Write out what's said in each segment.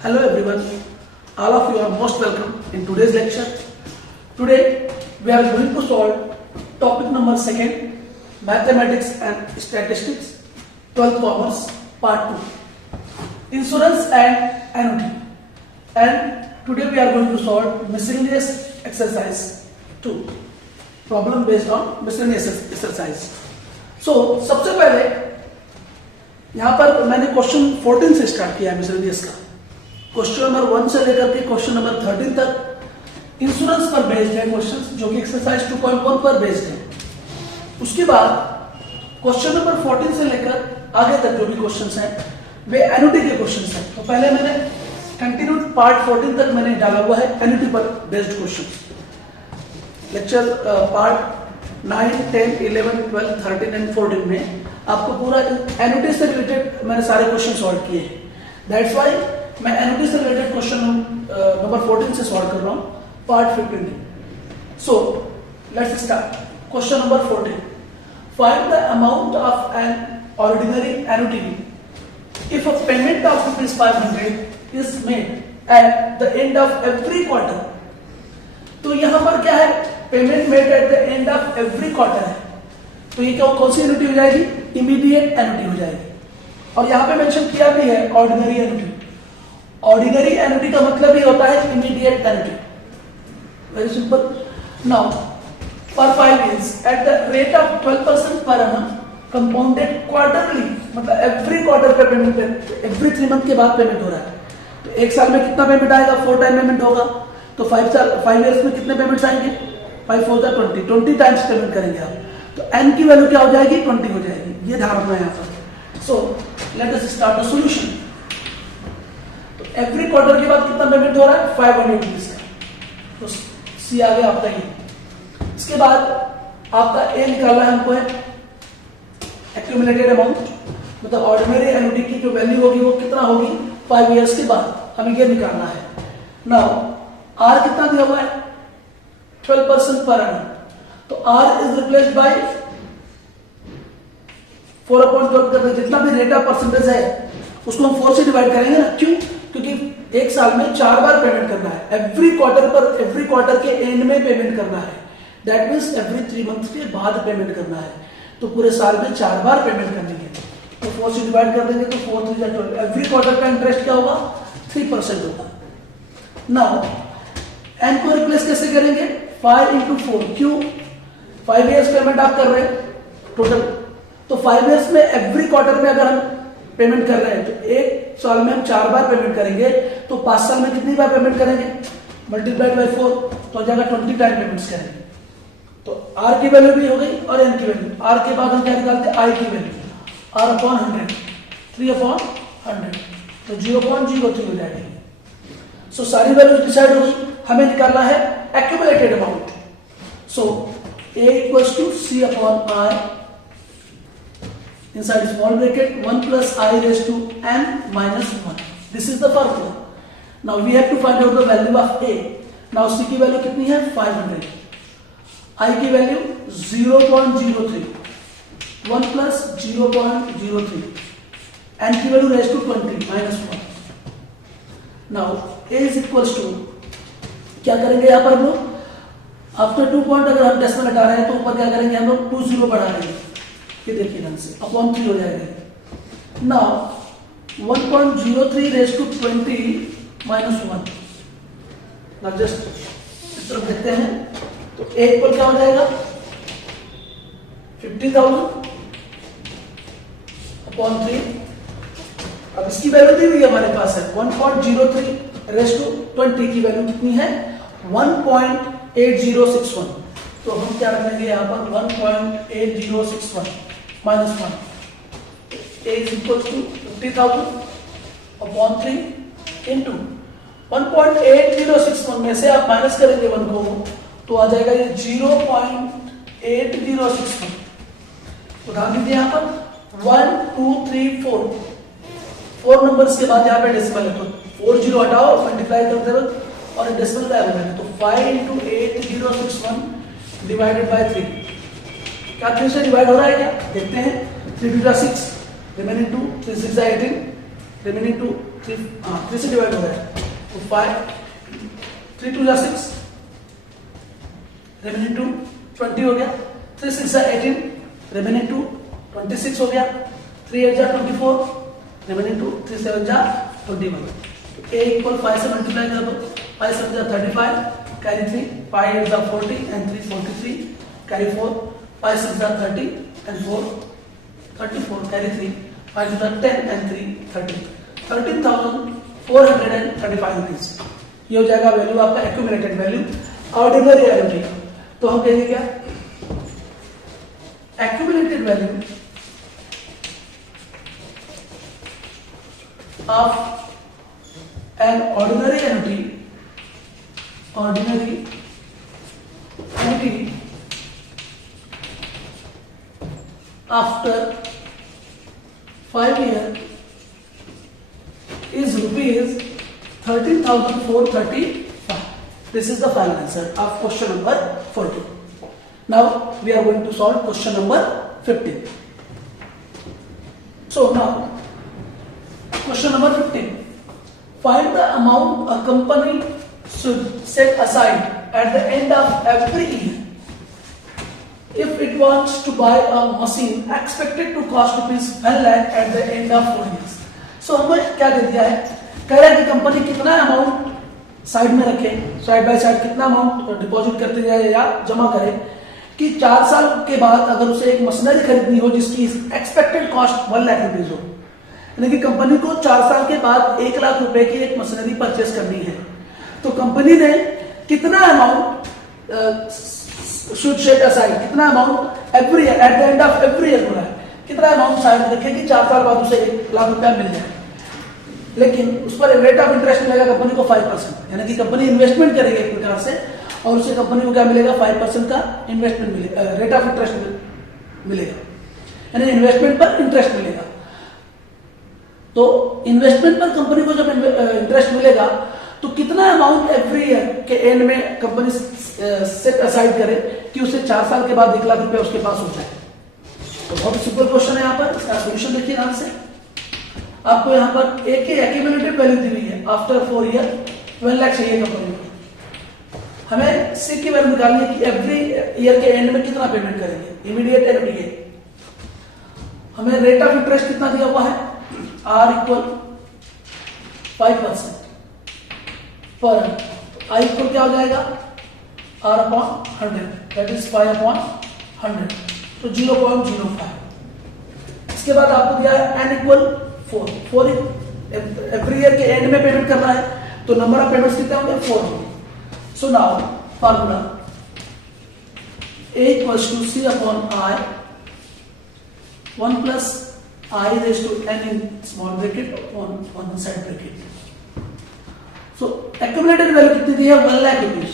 Hello everyone, all of you are most welcome in today's lecture. Today we are going to solve topic number 2, Mathematics and Statistics, 12th Commerce, Part 2, Insurance and Annuity. And today we are going to solve miscellaneous exercise 2, problem based on miscellaneous exercise. So सबसे पहले यहाँ पर मैंने question 14 से start किया है miscellaneous का. Question number 1 से लेकर के क्वेश्चन नंबर 13 तक इंश्योरेंस पर बेस्ड है क्वेश्चंस, जो कि एक्सरसाइज 2.1 पर बेस्ड है. उसके बाद क्वेश्चन नंबर 14 से लेकर आगे तक जो भी क्वेश्चंस हैं वे एन्युटी के क्वेश्चंस हैं. तो पहले मैंने कंटिन्यूड पार्ट 14 तक मैंने डाला हुआ है एन्युटी पर based questions. Lecture part 9, 10, 11, 12, 13 and 14 में आपको पूरा एन्युटी से रिलेटेड मैंने सारे क्वेश्चन सॉल्व किए हैं. दैट्स व्हाई मैं एन्युटी से रिलेटेड क्वेश्चन नंबर 14 से सॉल्व कर रहा हूं पार्ट 15 में. So let's start. Question number 14. Find the amount of an ordinary annuity if a payment of ₹500 is made at the end of every quarter. तो यहां पर क्या है, payment made at the end of every quarter है. तो ये क्या कौन सी एन्युटी हो जाएगी? इमीडिएट एन्युटी हो जाएगी. और यहां पे मेंशन किया भी है ऑर्डिनरी एन्युटी. ऑर्डिनरी एन्युटी का मतलब ही होता है immediate annuity. Very simple. Now for 5 years at the rate of 12% पर annum कंपाउंडेड क्वार्टरली, मतलब एवरी क्वार्टर पे पेमेंट, एवरी 3 मंथ के बाद पेमेंट हो रहा है. तो एक साल में कितना पेमेंट आएगा? 4 टाइम पेमेंट होगा. तो 5 years में कितने पेमेंट्स आएंगे? 5 4 20 टाइम्स पेमेंट करेंगे आप. तो n की वैल्यू क्या हो जाएगी? 20 हो जाएगी. ये ध्यान रखना है यहाँ पर. So let us start the solution. तो एवरी क्वार्टर के बाद कितना पेमेंट हो रहा है? 500 रुपीज का. तो सी आ गया आपका ये. इसके बाद आपका ए निकालना है हमको, है एक्यूमुलेटेड अमाउंट, मतलब ऑर्डिनरी एन्युटी की जो वैल्यू होगी वो कितना होगी 5 years के बाद, हमें ये निकालना है. नाउ आर कितना दिया हुआ है? 12% पर annum. तो R इज रिप्लेस्ड बाय 4/12. जितना भी रेट ऑफ परसेंटेज है उसको हम 4 से डिवाइड करेंगे ना. क्यों? क्योंकि एक साल में 4 बार पेमेंट करना है. एवरी क्वार्टर पर, एवरी क्वार्टर के एंड में पेमेंट करना है. दैट मीन्स एवरी 3 months के बाद पेमेंट करना है. तो पूरे साल में 4 बार पेमेंट करनी है. तो 4 से डिवाइड कर देंगे तो 4 3 12. एवरी क्वार्टर का इंटरेस्ट क्या होगा? 3% होगा. नाउ एन को रिप्लेस कैसे करेंगे? 5 into 4. क्यों? 5 years पेमेंट आप कर रहे हैं टोटल. तो 5 years में एवरी क्वार्टर में अगर हम पेमेंट कर रहे हैं तो एक साल में हम 4 बार पेमेंट करेंगे. तो 5 साल में कितनी बार पेमेंट करेंगे? मल्टीप्लाइड बाय 4 तो हो जाएगा 20 टाइम पेमेंट्स करेंगे. तो आर की वैल्यू भी हो गई और एन की वैल्यू. आर के बाद हम क्या निकालते हैं? आई की वैल्यू. R/100, 3/100. तो 0.03 हो जाएगी. सो सारी वैल्यू डिसाइड हो गई. हमें निकालना है accumulated amount. So A equals to C/I inside small bracket 1 plus I raised to n minus 1. This is the formula. Now we have to find out the value of A. Now C की value कितनी है? 500. I की value 0.03. 1 plus 0.03. N की value raised to 20 minus 1. Now A is equals to, क्या करेंगे यहाँ पर हम लोग? आफ्टर 2 पॉइंट अगर हम डेसिमल हटा रहे हैं तो ऊपर क्या करेंगे हम लोग? 2 0 बढ़ा रहे हैं. ये देखिए ढंग से अपॉन 3 हो जाएगा. Now 1.03 raise to 20 minus 1. Now just इस तरफ देखते हैं. तो एक पर क्या हो जाएगा? 50,000 अपॉन 3. अब इसकी वैल्यू दी हुई हमारे पास है 1.03 रेज टू 20 की वैल्यू कितनी है? 1.8061. तो हम क्या रखेंगे यहाँ पर? 1.8061 minus 1. A equal to 50,000 upon 3 into 1.8061 में से आप माइनस करेंगे 1 को तो आ जाएगा ये 0.8061. तो ध्यान दीजिए यहाँ पर 1 2 3 4 नंबर्स के बाद यहाँ पे डेसिमल है. तो 4 0 हटाओ, मल्टीप्लाई करते रहो और डेसिमल का एलिमेंट है. तो 5 into 8061 डिवाइडेड बाय 3. क्या 3 से डिवाइड हो रहा है क्या? देखते हैं. 3 2 6 remaining 2, 3 6 18, remaining 2, 3 से डिवाइड हो रहा है तो 5, 3 2 6, रिमेनिंग 2 20 हो गया, 3 6 18, रिमेनिंग 2 26 हो गया, 3 8 24, रिमेनिंग 2, 3 7 21। a इक्वल 5 से मल्टीप्लाई कर दो, 5 7 35, carry 3, 5 8 40 and 3 43, carry 4, 5 6 30 and 4 34, carry 3, 5 10 and 3 30, 13,435 rupees. ये हो जाएगा वैल्यू आपका एक्यूमुलेटेड वैल्यू ऑर्डिनरी एनुटी। तो हम कहेंगे क्या, accumulated value of an ordinary annuity after 5 years is rupees 13,435. This is the final answer of question number 14. Now we are going to solve question number 15. So now question number 15. Find the amount a company should set aside at the end of every year if it wants to buy a machine expected to cost rupees 1 lakh at the end of 4 years. So हमें क्या दे दिया है, कह रहा है कि company कितना amount side में रखे, साइड बाय साइड कितना अमाउंट डिपॉजिट करते जाए या जमा करे कि 4 साल के बाद अगर उसे एक मशीनरी खरीदनी हो जिसकी एक्सपेक्टेड कॉस्ट 1 लाख रुपीज हो, यानी कि कंपनी को 4 साल के बाद 1 लाख रुपए की एक मशीनरी परचेस करनी है, तो कंपनी ने कितना अमाउंट शुड सेट असाइड, कितना amount every year eight the end of every year बोला है, कितना अमाउंट साइड रखे कि 4 साल बाद उसे 1 लाख रुपया मिल जाए, लेकिन उस पर रेट ऑफ इंटरेस्ट मिलेगा कंपनी को 5%, यानी कि कंपनी इन्वेस्टमेंट करेगी एक प्रकार से और उसे कंपनी को क्या मिलेगा 5% का इन्वेस्टमेंट मिलेगा, रेट ऑफ इंटरेस्ट मिलेगा, यानी इन्वेस्टमेंट पर इंटरेस्ट मिलेगा। तो इन्वेस्टमेंट पर कंपनी को जब इंटरेस्ट मिलेगा तो कितना अमाउंट एवरी ईयर के एंड में कंपनी सेट असाइड करे कि उसे 4 साल के बाद 1 लाख रुपया उसके पास हो जाए। तो बहुत सिंपल क्वेश्चन है, यहाँ पर इसका सोल्यूशन देखिए ध्यान से। आपको यहाँ पर एक ही एक्यूमुलेटेड वैल्यू दी हुई है, आफ्टर 4 ईयर 1 लाख चाहिए कंपनी को, हमें सी की वैल्यू निकालनी है कि एवरी ईयर के एंड में कितना पेमेंट करेंगे, इमीडिएट एंड इमीडिएट। हमें रेट ऑफ इंटरेस्ट कितना दिया हुआ है, आर इक्वल 5% पर आई इक्वल क्या हो जाएगा R upon 100, that is 5 upon 100, तो 0.05। इसके बाद आपको दिया है एन इक्वल 4 एवरी ईयर के एंड में पेमेंट करना है, तो नंबर ऑफ पेमेंट्स कितने होंगे 4 होंगे। So now formula A equals to C upon I 1 plus I raised to n in small bracket on the side bracket. So accumulated value कितनी दी है 1 लाख रुपीज।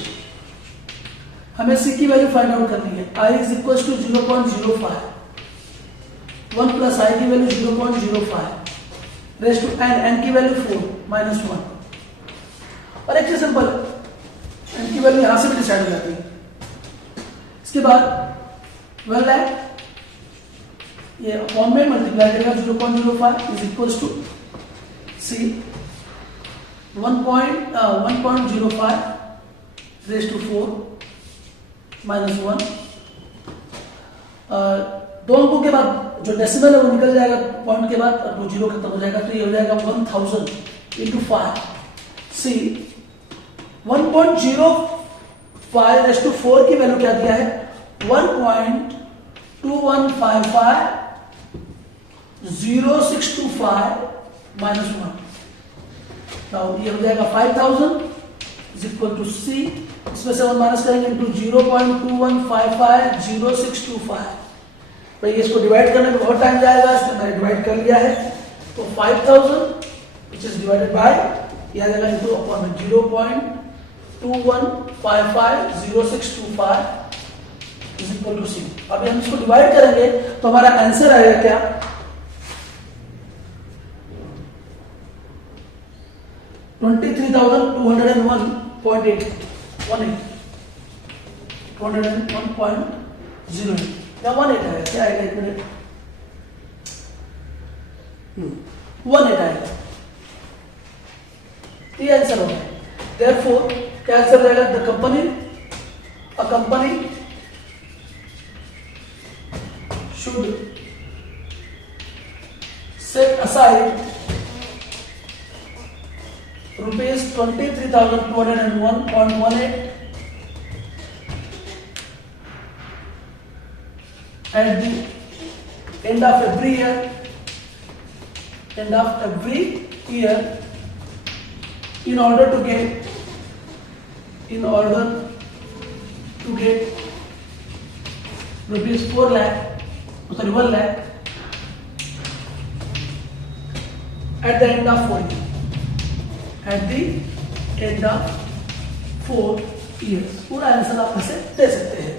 हमें C की वैल्यू फाइंड आउट करनी है, I is equals to 0.05, 1 plus I की value 0.05 rest to n की value 4 minus 1। और एक चीज सिंपल, n की वैल्यू यहां से भी डिसाइड हो जाती है। इसके बाद 1 लाख ये अपॉन में मल्टीप्लाई करेगा 0.05 is equals to C 1.05 raise to 4 minus 1। दो अंकों के बाद जो डेसिमल है वो निकल जाएगा पॉइंट के बाद, और 0 खत्म हो जाएगा, तो ये हो जाएगा 1000 इंटू 5 सी 1.05 रेज टू 4 की वैल्यू क्या दिया है 1.2155 0625 माइनस 1। ये हो जाएगा 5000 इज इक्वल टू सी, इसमें से 1 माइनस करेंगे इंटू 0.2155 0625। भाई इसको डिवाइड करने में बहुत टाइम जाएगा, इसलिए मैंने डिवाइड कर लिया है। तो 5000 विच इज डिवाइडेड बाय ये आ जाएगा into upon 0.2155 0625 is equal to C. अभी हम इसको डिवाइड करेंगे तो हमारा आंसर आएगा क्या 23,201.8 या 18 आएगा, क्या आएगा 1 मिनट 18 आएगा। ये आंसर हो गया। देयरफॉर क्या आंसर रहेगा? The company, a company should set aside rupees 23,201.18 at the end of every year, in order to get rupees 4 lakh, sorry 1 lakh at the end of 4 years. At the end of 4 years. पूरा answer आप इसे दे सकते हैं,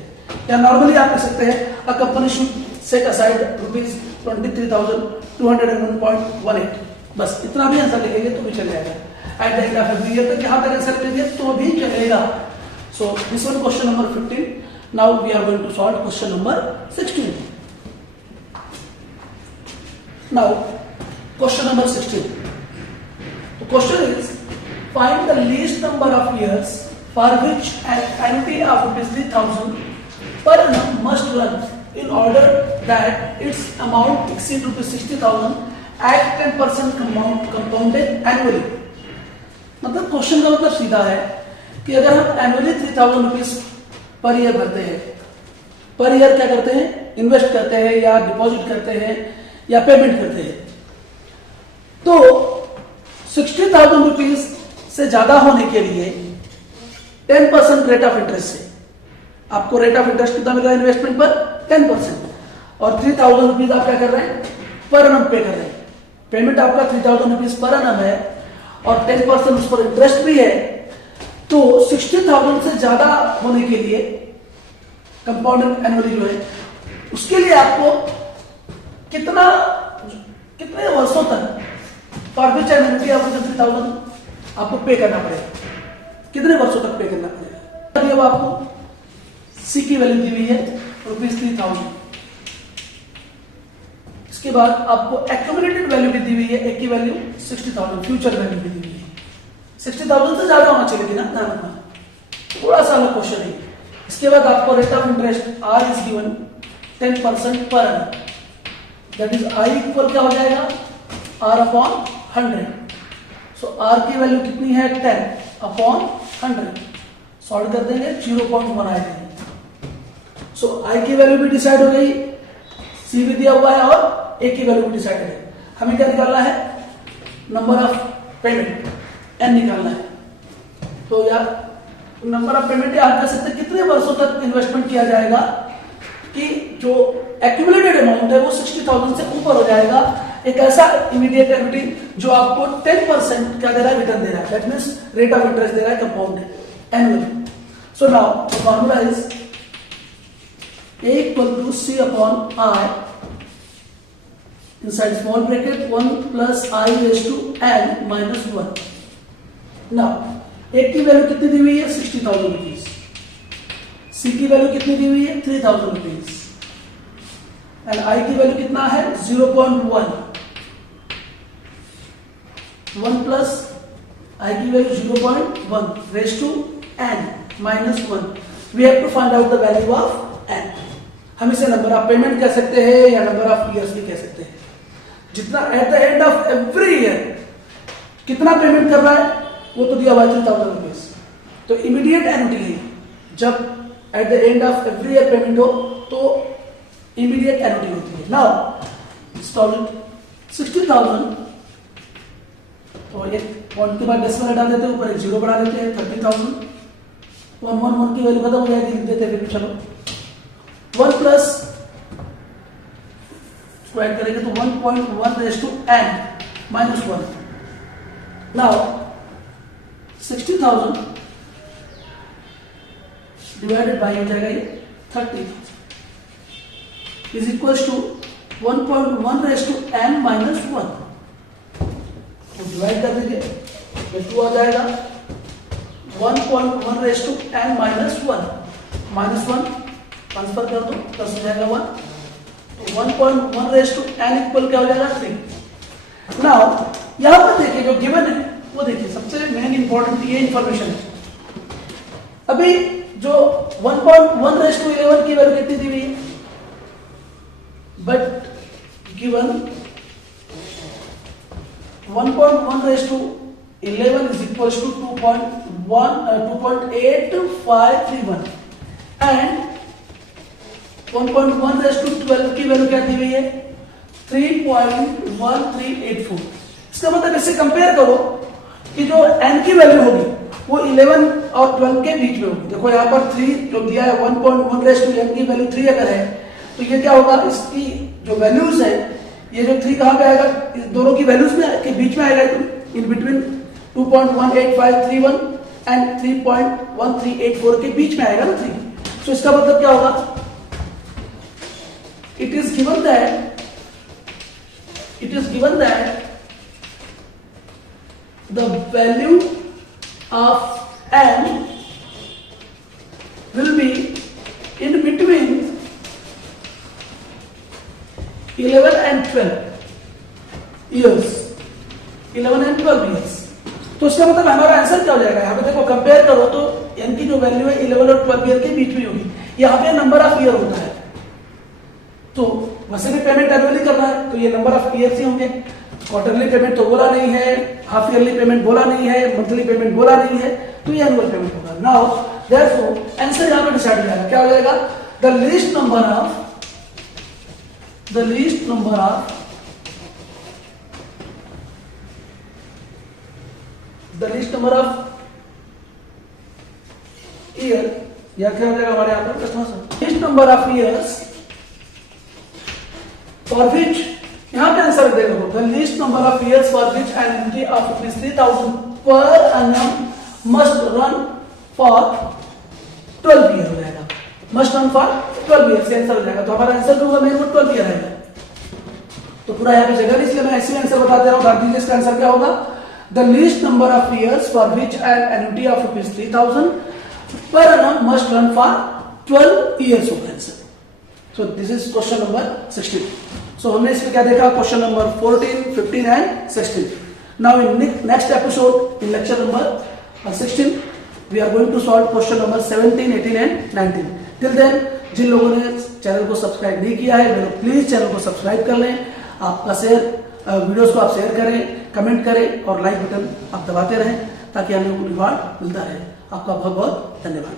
या normally आप लिख सकते हैं a company should set aside rupees 23,201.18। बस इतना भी आंसर लिखेंगे तो भी चल जाएगा। At the end of every year तक यहां तक आंसर लिखेंगे तो भी चलेगा। So this one question number 15। Now we are going to solve question number 16। Now question number 16। The question is, find the least number of years for which an annuity of ₹3,000 per annum must run in order that its amount exceed ₹60,000 at 10% compounded annually। मतलब question का मतलब सीधा है कि अगर हम annually 3,000 rupees per year भरते हैं, पर ईयर क्या करते हैं? इन्वेस्ट करते हैं या डिपॉजिट करते हैं या पेमेंट करते हैं, तो 60,000 रुपीज से ज्यादा होने के लिए 10% रेट ऑफ इंटरेस्ट से आपको रेट ऑफ इंटरेस्ट कितना मिल रहा है इन्वेस्टमेंट पर? 10%। और 3,000 रुपीज आप क्या कर रहे हैं? पर annum पे कर रहे हैं। पेमेंट आपका 3,000 रुपीज पर annum है और 10% उस पर इंटरेस्ट भी है, तो 60,000 से ज्यादा होने के लिए कंपाउंडेड एनुअली जो है उसके लिए आपको कितने वर्षों तक फॉर विच एनुअलिटी आपको 3,000 आपको पे करना पड़ेगा? कितने वर्षों तक पे करना पड़ेगा? अब आपको सी की वैल्यू दी हुई है ₹3,000। इसके बाद आपको एक्यूमुलेटेड वैल्यू भी दी हुई है, एक की वैल्यू 60,000, फ्यूचर वैल्यू भी दी हुई है। 60,000 से ज्यादा होना चाहिए ना, ध्यान रखना, थोड़ा सा अलग क्वेश्चन है। इसके बाद आपको rate of interest R is given 10% per annum, that is I equal क्या हो जाएगा? R upon 100। सो आर की वैल्यू कितनी है? 10 अपॉन 100। सॉल्व कर देंगे 0.1 आएगा। सो आई की वैल्यू भी डिसाइड हो गई, सी भी दिया हुआ है और ए की वैल्यू भी डिसाइड हो गई। हमें क्या निकालना है? नंबर ऑफ पेमेंट एन निकालना है। तो यार नंबर ऑफ पेमेंट आप कह सकते हैं कितने वर्षों तक इन्वेस्टमेंट किया जाएगा कि जो एक्यूमुलेटेड अमाउंट है वो 60,000 से ऊपर हो जाएगा। एक ऐसा इमीडिएट एनुटी जो आपको 10% क्या दे रहा है? रिटर्न दे रहा है, that means rate of interest दे रहा है compounded annually. So now the formula is A equal to C upon I inside small bracket 1 plus I raised to n minus 1। Now एक की वैल्यू कितनी दी हुई है? 60,000 रुपीज। सी की वैल्यू कितनी दी हुई है? 3,000 रुपीज। एंड आई की वैल्यू कितना है? 0.1। 1 प्लस आई की value 0.1 raised to n minus 1। We have to find out the value of n। हम इसे नंबर ऑफ पेमेंट कह सकते हैं या नंबर ऑफ ईयर्स भी कह सकते हैं। जितना eight the end of every year कितना पेमेंट कर रहा है वो तो दिया हुआ है 3,000 रुपीज। तो इमीडिएट एनुटी है, जब eight the end of every year payment हो तो इमीडिएट एनुटी होती है। नाउ 60,000 तो एक पॉइंट के बाद डेसिमल हटा देते हैं, ऊपर एक जीरो बढ़ा देते हैं, 30,000। 1 की वैल्यू खत्म हो जाएगी, लिख देते हैं। चलो 1 प्लस स्क्वायर करेंगे तो 1.1 raised to n minus 1। Now 60,000 divided by हो जाएगा ये 30,000 is equal to 1.1 raised to n minus 1। तो डिवाइड कर देंगे तो 2 आ जाएगा। 1.1 raised to n minus 1 transfer कर दो, प्लस हो जाएगा 1। तो 1.1 raised to n इक्वल क्या हो जाएगा? 3। नाउ यहां पर देखिए जो गिवन है वो देखिए, सबसे मेन इंपॉर्टेंट ये इंफॉर्मेशन है। अभी जो 1.1:11 की वैल्यू कितनी दी हुई है, but given 1.1:11 is equals to 2.8531 and 1.1:12 की वैल्यू क्या दी हुई है, 3.1384। इसका मतलब इससे कंपेयर करो कि जो n की वैल्यू होगी वो 11 और 12 के बीच में होगी। देखो यहाँ पर 3 जो दिया है, 1.1:n की वैल्यू 3 अगर है तो ये क्या होगा, इसकी जो वैल्यूज है, ये जो 3 कहां पे आएगा, इस दोनों की वैल्यूज में के बीच में आएगा, इन बिटवीन 2.18531 एंड 3.1384 के बीच में आएगा ना 3। तो इसका मतलब क्या होगा, it is given that the value of n will be in between 11 and 12 years, 11 and 12 years। तो इसका मतलब हमारा आंसर क्या हो जाएगा, यहाँ पे देखो कंपेयर करो तो n की जो वैल्यू है 11 और 12 ईयर के बीच में होगी। यहाँ पे नंबर ऑफ ईयर होता है, तो वैसे भी पेमेंट एनुअली करना है तो ये नंबर ऑफ ईयर्स ही होंगे। क्वार्टरली पेमेंट तो बोला नहीं है, हाफ ईयरली पेमेंट बोला नहीं है, मंथली पेमेंट बोला नहीं है, तो ये एनुअल पेमेंट होगा। नाउ देयरफॉर आंसर यहाँ पे डिसाइड हो जाएगा, क्या हो जाएगा, the least number of year, या क्या हो जाएगा हमारे यहाँ पर least number of years for which, यहां पे आंसर देखो, the least number of years for which an annuity of 3,000 per annum must run for 12 year हो जाएगा, मस्ट रन फॉर 12 ईयर से आंसर हो जाएगा। तो हमारा आंसर जो होगा मेरे को 12 ईयर आएगा। तो पूरा यहाँ पे जगह नहीं, इसलिए मैं ऐसे आंसर बताते रहा हूँ। इसका आंसर क्या होगा, the least number of years for which an annuity of 3,000 per annum must run for 12 years होगा answer. So this is question number 16। So हमने इसमें क्या देखा, question number 14, 15 and 16। Now in next episode, in lecture number 16, we are going to solve question number 17, 18 and 19. Till then, जिन लोगों ने channel को subscribe नहीं किया है, वे लोग प्लीज चैनल को सब्सक्राइब कर लें। आपका शेयर, वीडियोस को आप शेयर करें, कमेंट करें और लाइक बटन आप दबाते रहें ताकि हमें रिवार्ड मिलता रहे। आपका बहुत बहुत धन्यवाद।